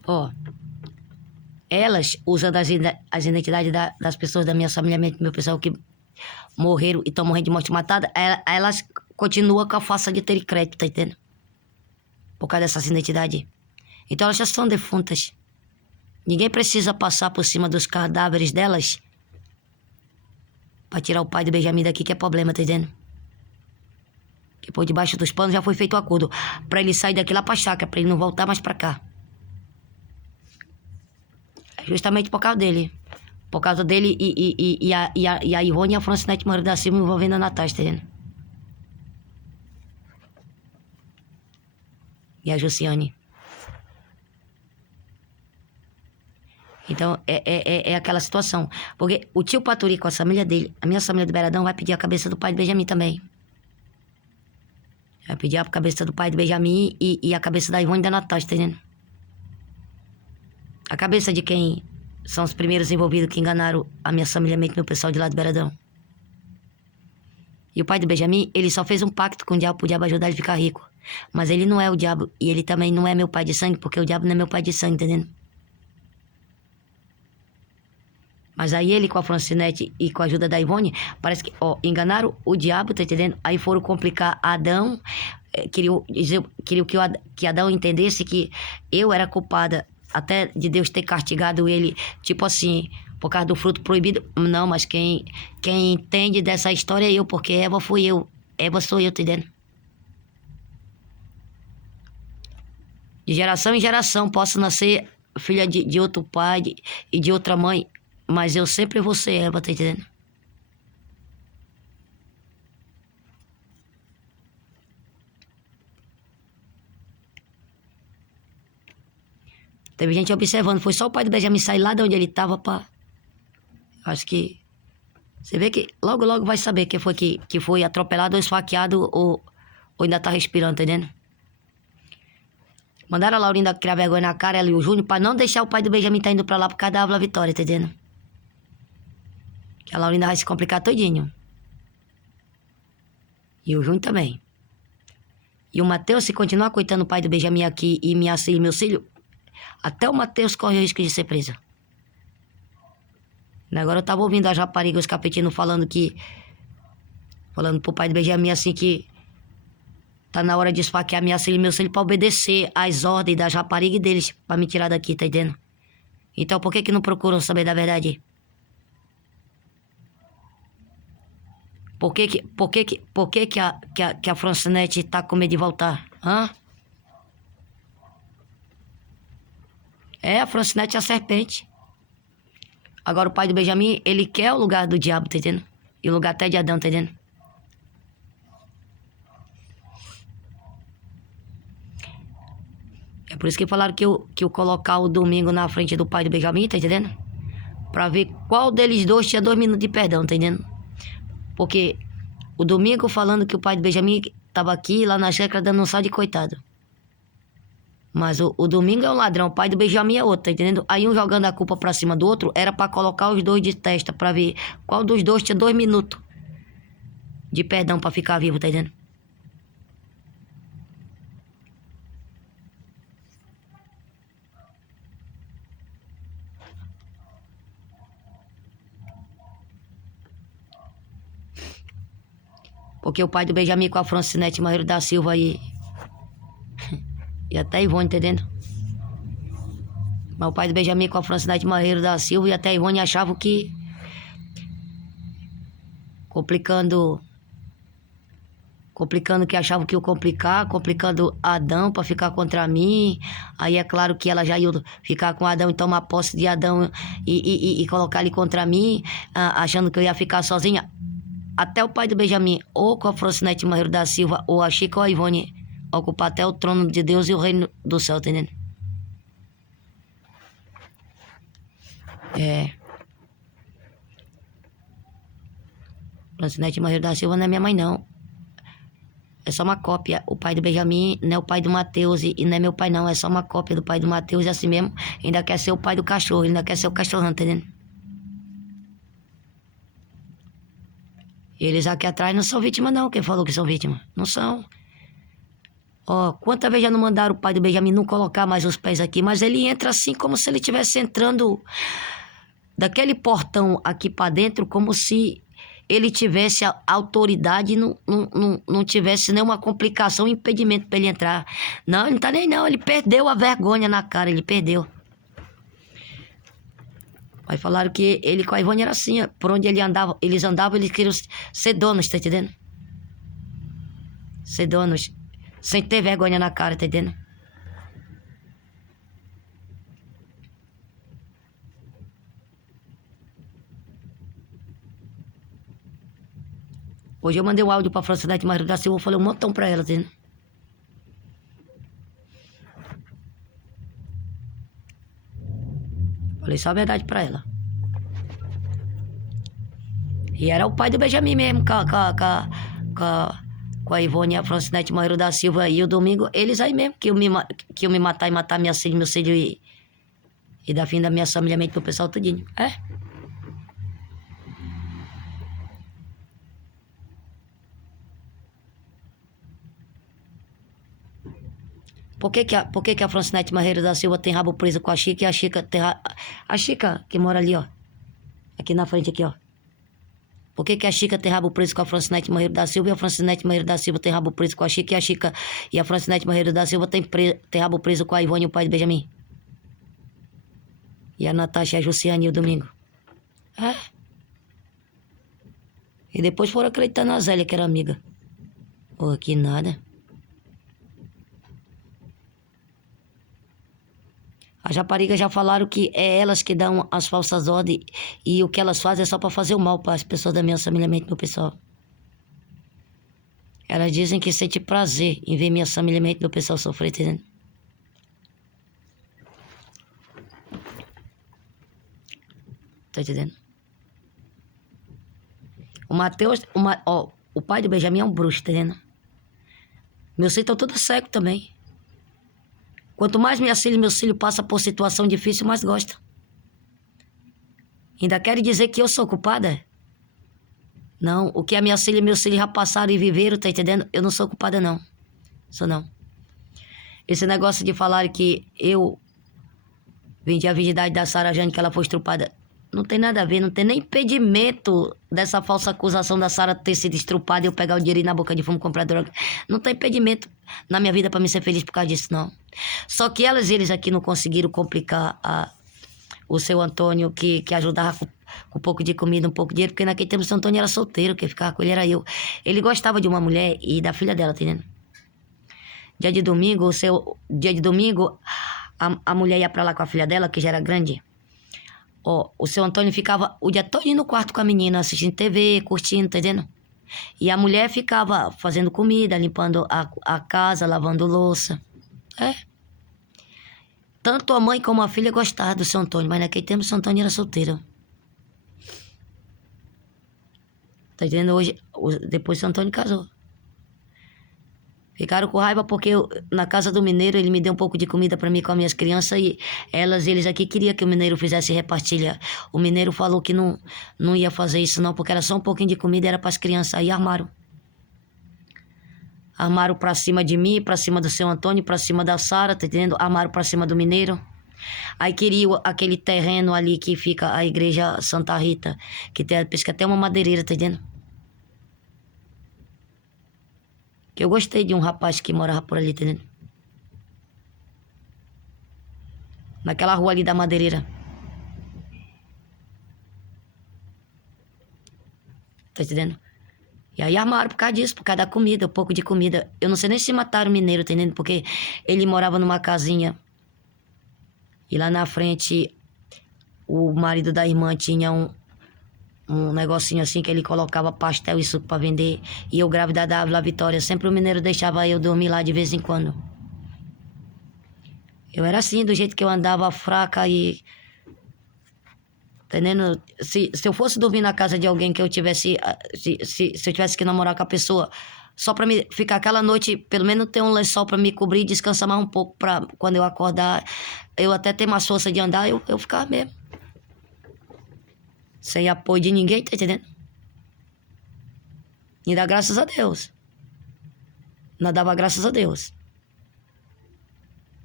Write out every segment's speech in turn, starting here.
Ó, elas, usando as identidades das pessoas da minha família, meu pessoal que morreram e estão morrendo de morte matada, elas continuam com a falsa de ter crédito, tá entendendo? Por causa dessas identidades. Então elas já são defuntas. Ninguém precisa passar por cima dos cadáveres delas pra tirar o pai do Benjamin daqui, que é problema, tá entendendo? Que por debaixo dos panos já foi feito o acordo pra ele sair daqui lá pra chácara, pra ele não voltar mais pra cá. Justamente por causa dele. Por causa dele e a Ivone e a Francinete Moreira da Silva envolvendo a Natasha, tá vendo? E a Jussiane. Então, é aquela situação. Porque o tio Paturi com a família dele, a minha família do Beiradão, vai pedir a cabeça do pai do Benjamin também. Vai pedir a cabeça do pai do Benjamin e a cabeça da Ivone e da Natasha, tá entendendo? A cabeça de quem são os primeiros envolvidos que enganaram a minha família, meu pessoal de lá do Beiradão. E o pai do Benjamin, ele só fez um pacto com o diabo pro diabo ajudar ele a ficar rico. Mas ele não é o diabo e ele também não é meu pai de sangue, porque o diabo não é meu pai de sangue, entendendo? Mas aí ele com a Francinete e com a ajuda da Ivone, parece que, ó, enganaram o diabo, tá entendendo? Aí foram complicar Adão, queriam que Adão entendesse que eu era culpada até de Deus ter castigado ele, tipo assim, por causa do fruto proibido. Não, mas quem entende dessa história é eu, porque Eva fui eu. Eva sou eu, tá entendendo? De geração em geração, posso nascer filha de outro pai e de outra mãe, mas eu sempre vou ser Eva, tá entendendo? Teve gente observando, foi só o pai do Benjamin sair lá de onde ele tava pra... Acho que... Você vê que logo, logo vai saber quem foi que foi atropelado ou esfaqueado ou ainda tá respirando, tá entendendo? Mandaram a Laurinda criar vergonha na cara, ela e o Júnior, pra não deixar o pai do Benjamin tá indo pra lá por causa da Ávila Vitória, tá entendendo? Que a Laurinda vai se complicar todinho. E o Júnior também. E o Matheus, se continuar coitando o pai do Benjamin aqui e meu filho, até o Matheus corre o risco de ser preso. Agora eu tava ouvindo as raparigas, os capetinos falando pro pai do Benjamin assim que tá na hora de esfaquear minha filha e meu filho pra obedecer às ordens das raparigas deles pra me tirar daqui, tá entendendo? Então por que não procuram saber da verdade? Por que a Francinete tá com medo de voltar? Hã? É, a Francinete é a serpente. Agora o pai do Benjamin, ele quer o lugar do diabo, tá entendendo? E o lugar até de Adão, tá entendendo? É por isso que falaram que eu colocar o domingo na frente do pai do Benjamin, tá entendendo? Pra ver qual deles dois tinha 2 minutos de perdão, tá entendendo? Porque o domingo falando que o pai do Benjamin tava aqui, lá na chácara, dando um sal de coitado. Mas o domingo é um ladrão, o pai do Benjamin é outro, tá entendendo? Aí um jogando a culpa pra cima do outro, era pra colocar os dois de testa, pra ver qual dos dois tinha 2 minutos de perdão pra ficar vivo, tá entendendo? Porque o pai do Benjamin com a Francinete Moreira da Silva e até a Ivone, entendendo? Mas o pai do Benjamin com a Francinete Moreira da Silva e até a Ivone achavam que... Complicando que achavam que ia complicar, complicando Adão pra ficar contra mim. Aí é claro que ela já ia ficar com Adão e tomar posse de Adão e colocar ele contra mim, achando que eu ia ficar sozinha. Até o pai do Benjamin, ou com a Francinete Moreira da Silva, ou a Chica ou a Ivone, ocupar até o trono de Deus e o reino do céu, tá entendendo? É. Francinete Moreira da Silva não é minha mãe, não. É só uma cópia. O pai do Benjamin não é o pai do Matheus e não é meu pai, não. É só uma cópia do pai do Matheus e assim mesmo. Ainda quer ser o pai do cachorro, ainda quer ser o cachorrão, tá entendendo? Eles aqui atrás não são vítimas, não. Quem falou que são vítimas? Não são. Ó, quanta vez já não mandaram o pai do Benjamin não colocar mais os pés aqui, mas ele entra assim como se ele estivesse entrando daquele portão aqui pra dentro, como se ele tivesse a autoridade e não tivesse nenhuma complicação, impedimento pra ele entrar. Não, ele não tá nem não, ele perdeu a vergonha na cara, ele perdeu. Aí falaram que ele com a Ivone era assim, ó, por onde eles andavam, eles queriam ser donos, tá entendendo? Ser donos, sem ter vergonha na cara, tá entendendo? Hoje eu mandei um áudio pra Francinete Maria da Silva, eu falei um montão pra ela, tá entendendo? Falei só a verdade pra ela. E era o pai do Benjamin mesmo, com a Ivone e a Francinete Maria da Silva e o Domingo, eles aí mesmo, que eu me matar e matar minha filha, meu filho e dar fim da minha família, pro pessoal tudinho. É? Por que que a Francinete Marreiro da Silva tem rabo preso com a Chica e a Chica tem a Chica que mora ali, ó. Aqui na frente, aqui, ó. Por que que a Chica tem rabo preso com a Francinete Marreiro da Silva e a Francinete Marreiro da Silva tem rabo preso com a Chica e a Francinete Marreiro da Silva tem rabo preso com a Ivone e o pai do Benjamin? E a Natasha, a Jussiane e o Domingo. É? E depois foram acreditar na Zélia, que era amiga. Pô, que nada. As raparigas já falaram que é elas que dão as falsas ordens e o que elas fazem é só pra fazer o mal para as pessoas da minha família, meu pessoal. Elas dizem que sente prazer em ver minha família, meu pessoal sofrer, entendendo? Tá entendendo? O Matheus, o pai do Benjamin é um bruxo, tá entendendo? Meus filhos estão todos cegos também. Quanto mais minhas filhas e meus filhos passam por situação difícil, mais gostam. Ainda querem dizer que eu sou culpada? Não, o que a minha filha e meus filhos já passaram e viveram, tá entendendo? Eu não sou culpada, não. Sou não. Esse negócio de falar que eu vendi a virgindade da Sara Jane, que ela foi estrupada, não tem nada a ver, não tem nem impedimento dessa falsa acusação da Sara ter sido estrupada e eu pegar o dinheiro e ir na boca de fumo comprar droga. Não tem impedimento na minha vida pra me ser feliz por causa disso, não. Só que eles aqui não conseguiram complicar o seu Antônio, que ajudava com um pouco de comida, um pouco de dinheiro, porque naquele tempo o seu Antônio era solteiro, quem ficava com ele era eu. Ele gostava de uma mulher e da filha dela, tá entendendo? Dia de domingo, a mulher ia pra lá com a filha dela, que já era grande. Ó, o seu Antônio ficava o dia todo no quarto com a menina, assistindo TV, curtindo, tá entendendo? E a mulher ficava fazendo comida, limpando a casa, lavando louça. É. Tanto a mãe como a filha gostavam do seu Antônio, mas naquele tempo o seu Antônio era solteiro. Tá entendendo? Hoje, depois o seu Antônio casou. Ficaram com raiva porque na casa do mineiro ele me deu um pouco de comida para mim com as minhas crianças e eles aqui queriam que o mineiro fizesse repartilha. O mineiro falou que não ia fazer isso não, porque era só um pouquinho de comida, era para as crianças. Aí armaram. Armaram para cima de mim, para cima do seu Antônio, para cima da Sara, tá entendendo? Armaram para cima do mineiro. Aí queriam aquele terreno ali que fica a igreja Santa Rita, que tem, pesca até uma madeireira, tá entendendo? Que eu gostei de um rapaz que morava por ali, tá entendendo? Naquela rua ali da madeireira. Tá entendendo? E aí armaram por causa disso, por causa da comida, um pouco de comida. Eu não sei nem se mataram o mineiro, tá entendendo? Porque ele morava numa casinha. E lá na frente, o marido da irmã tinha um negocinho assim que ele colocava pastel e suco pra vender. E eu grávida da Ávila Vitória, sempre o mineiro deixava eu dormir lá de vez em quando. Eu era assim, do jeito que eu andava fraca e... Entendendo? Se eu fosse dormir na casa de alguém que eu tivesse... Se eu tivesse que namorar com a pessoa, só pra me ficar aquela noite, pelo menos ter um lençol pra me cobrir e descansar mais um pouco pra quando eu acordar, eu até ter mais força de andar, eu ficava mesmo. Sem apoio de ninguém, tá entendendo? E dá graças a Deus. Não dava graças a Deus.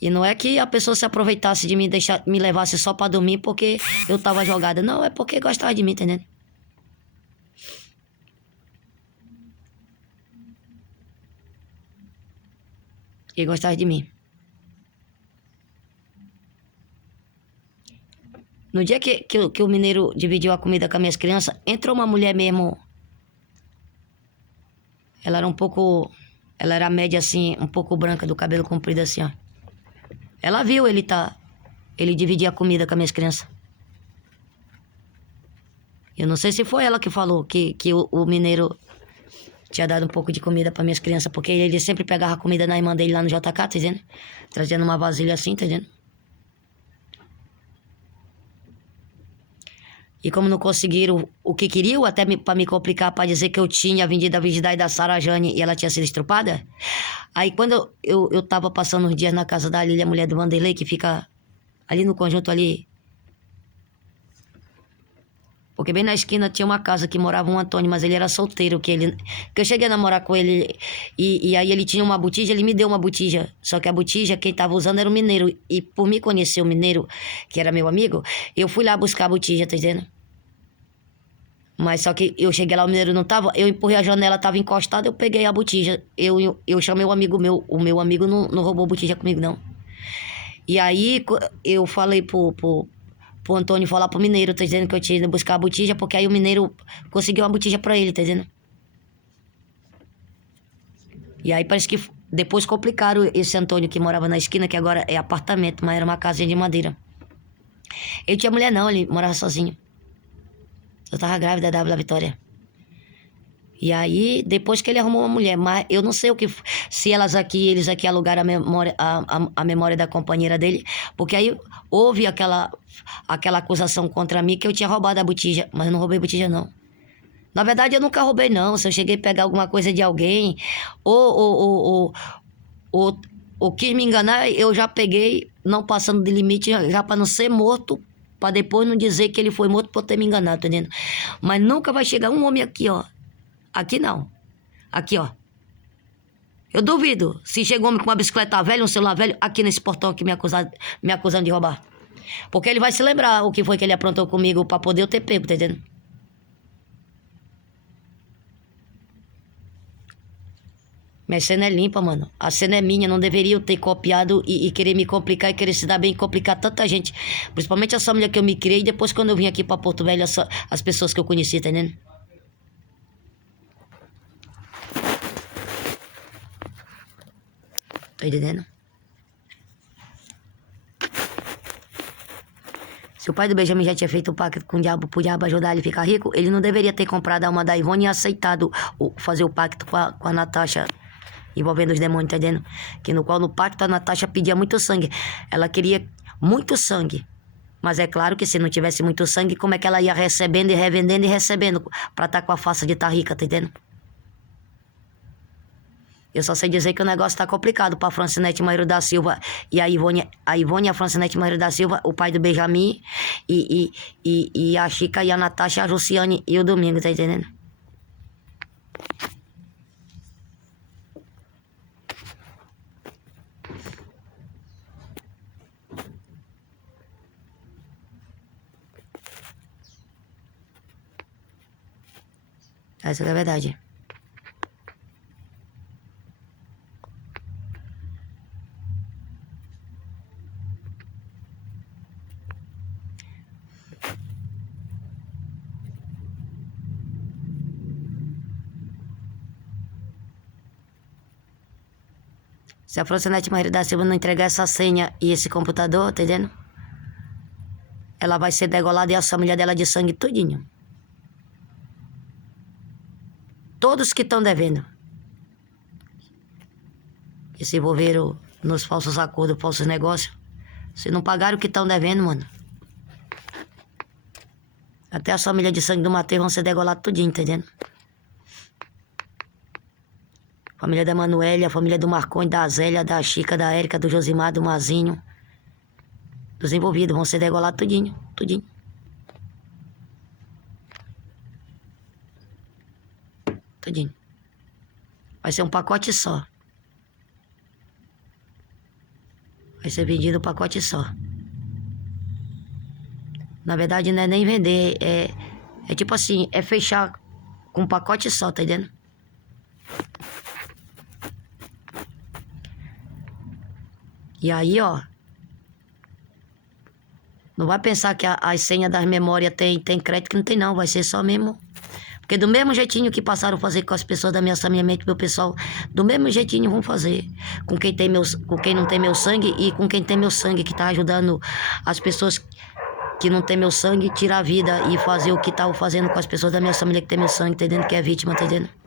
E não é que a pessoa se aproveitasse de mim, me levasse só pra dormir porque eu tava jogada. Não, é porque gostava de mim, entendendo? E gostava de mim. No dia que o mineiro dividiu a comida com as minhas crianças, entrou uma mulher mesmo. Ela era um pouco... Ela era média assim, um pouco branca, do cabelo comprido assim, ó. Ela viu ele dividir a comida com as minhas crianças. Eu não sei se foi ela que falou que o mineiro tinha dado um pouco de comida para minhas crianças, porque ele sempre pegava comida na irmã dele lá no JK, tá entendendo? Trazendo uma vasilha assim, tá entendendo? E como não conseguiram o que queriam, até para me complicar, para dizer que eu tinha vendido a virgindade da Sara Jane e ela tinha sido estrupada. Aí quando eu tava passando uns dias na casa da Lília, a mulher do Vanderlei, que fica ali no conjunto ali. Porque bem na esquina tinha uma casa que morava um Antônio, mas ele era solteiro, que eu cheguei a namorar com ele, e aí ele tinha uma botija, ele me deu uma botija. Só que a botija, quem tava usando era o mineiro. E por me conhecer o mineiro, que era meu amigo, eu fui lá buscar a botija, tá entendendo? Mas só que eu cheguei lá, o mineiro não tava, eu empurrei a janela, tava encostada, eu peguei a botija. Eu chamei o meu amigo não roubou botija comigo, não. E aí eu falei pro Antônio falar pro mineiro, tá dizendo que eu tinha ido buscar a botija, porque aí o mineiro conseguiu uma botija pra ele, tá dizendo? E aí parece que depois complicaram esse Antônio que morava na esquina, que agora é apartamento, mas era uma casinha de madeira. Ele tinha mulher não, ele morava sozinho. Eu tava grávida da Vitória. E aí, depois que ele arrumou uma mulher, mas eu não sei o que, se eles aqui alugaram a memória da companheira dele, porque aí houve aquela acusação contra mim que eu tinha roubado a botija, mas eu não roubei botija, não. Na verdade, eu nunca roubei, não. Se eu cheguei a pegar alguma coisa de alguém, ou, ou quis me enganar, eu já peguei, não passando de limite, já para não ser morto, para depois não dizer que ele foi morto por ter me enganado, tá entendendo? Mas nunca vai chegar um homem aqui, ó. Aqui não. Aqui, ó. Eu duvido se chega um homem com uma bicicleta velha, um celular velho, aqui nesse portão aqui me acusando de roubar. Porque ele vai se lembrar o que foi que ele aprontou comigo pra poder eu ter pego, tá entendendo? Minha cena é limpa, mano. A cena é minha, não deveria eu ter copiado e querer me complicar e querer se dar bem e complicar tanta gente. Principalmente essa mulher que eu me criei, depois quando eu vim aqui pra Porto Velho, as pessoas que eu conheci, tá entendendo? Tá entendendo? Se o pai do Benjamin já tinha feito um pacto com o diabo pro diabo ajudar ele a ficar rico, ele não deveria ter comprado a alma da Ivone e aceitado fazer o pacto com a Natasha, envolvendo os demônios, tá entendendo? Que no pacto a Natasha pedia muito sangue. Ela queria muito sangue. Mas é claro que se não tivesse muito sangue, como é que ela ia recebendo e revendendo e recebendo pra estar com a faça de estar rica, tá entendendo? Eu só sei dizer que o negócio tá complicado pra Francinete Maíra da Silva e a Ivone e a Francinete Maíra da Silva, o pai do Benjamin, e a Chica e a Natasha, a Luciane e o Domingo, tá entendendo? Essa que é a verdade. Se a Francinete Maíra da Silva não entregar essa senha e esse computador, tá entendendo? Ela vai ser degolada e a família dela de sangue tudinho. Todos que estão devendo. Que se envolveram nos falsos acordos, falsos negócios. Se não pagaram o que estão devendo, mano. Até a família de sangue do Mateus vão ser degolados tudinho, entendendo? Família da Manuela, a família do Marconi, da Zélia, da Chica, da Érica, do Josimar, do Mazinho. Dos envolvidos vão ser degolados tudinho, tudinho. Tudinho. Vai ser um pacote só. Vai ser vendido o pacote só. Na verdade, não é nem vender, é tipo assim, é fechar com um pacote só, tá entendendo? E aí, ó, não vai pensar que as senhas das memórias tem crédito, que não tem não, vai ser só mesmo. Porque do mesmo jeitinho que passaram a fazer com as pessoas da minha família, meu pessoal, do mesmo jeitinho vão fazer com quem não tem meu sangue e com quem tem meu sangue, que tá ajudando as pessoas que não tem meu sangue tirar a vida e fazer o que tá fazendo com as pessoas da minha família que tem meu sangue, tá entendendo? Que é vítima, tá entendendo?